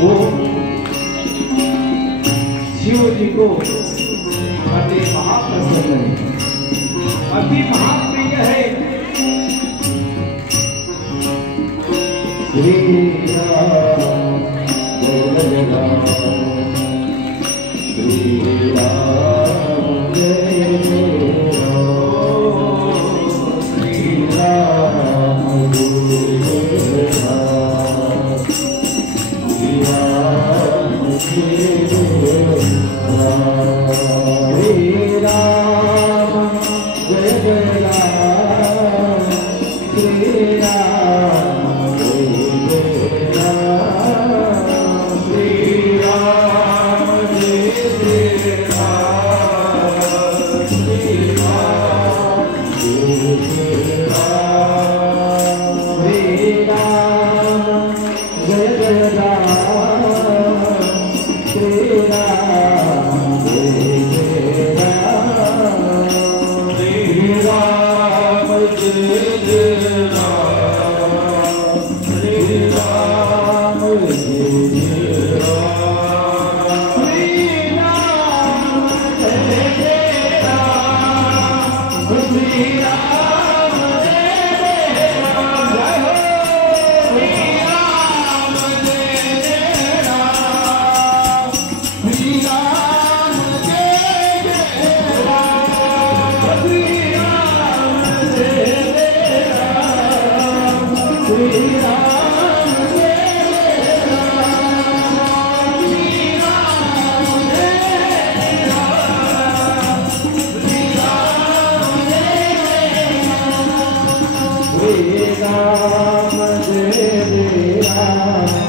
वो शिव जी को अति महाप्रसन्न है, अति महाप्रिय है। श्री राम जय राम, श्री राम जय राम, श्री राम जय राम, श्री राम जय राम, श्री राम जय राम, श्री राम Ram